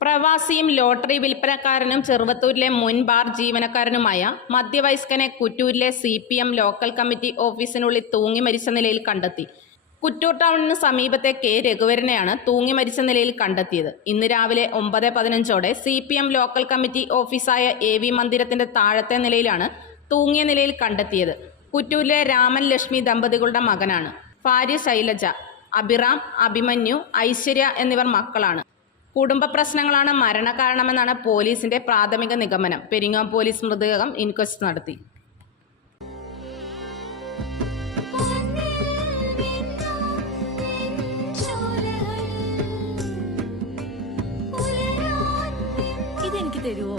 പ്രവാസിയും lottery വിൽപ്പനക്കാരനും ചെറുവത്തൂരിലെ മുൻ bar ജീവനക്കാരനുമായ മധ്യവയസ്കനെ കുറ്റൂരിലെ C P M local committee ഓഫീസിനുള്ളിൽ തൂങ്ങി മരിച്ച നിലയിൽ കണ്ടെത്തി. കുറ്റൂർ ടൗണിന് സമീപത്തെ കെ രഘുവരനെയാണ് തൂങ്ങി മരിച്ച നിലയിൽ കണ്ടെത്തിയത്. ഇന്ന് രാവിലെ ഒമ്പത് പതിനഞ്ചോടെ C P M local committee ഓഫീസായ A V മന്ദിരത്തിന്റെ താഴത്തെ നിലയിലാണ് തൂങ്ങിയ നിലയിൽ കണ്ടെത്തിയത്. കുറ്റൂരിലെ രാമൻ ലക്ഷ്മി ദമ്പതികളുടെ മകനാണ്. ഭാര്യ ശൈലജ അഭിറാം അഭിമന്യു ഐശ്വര്യ എന്നിവർ മക്കളാണ്. കുടുംബ പ്രശ്നങ്ങളാണ് മരണകാരണമെന്നാണ് പോലീസിന്റെ പ്രാഥമിക നിഗമനം. പെരിങ്ങോം പോലീസ് മൃതദേഹം ഇൻക്വസ്റ്റ് നടത്തി. ഇതെനിക്ക് തരുവോ?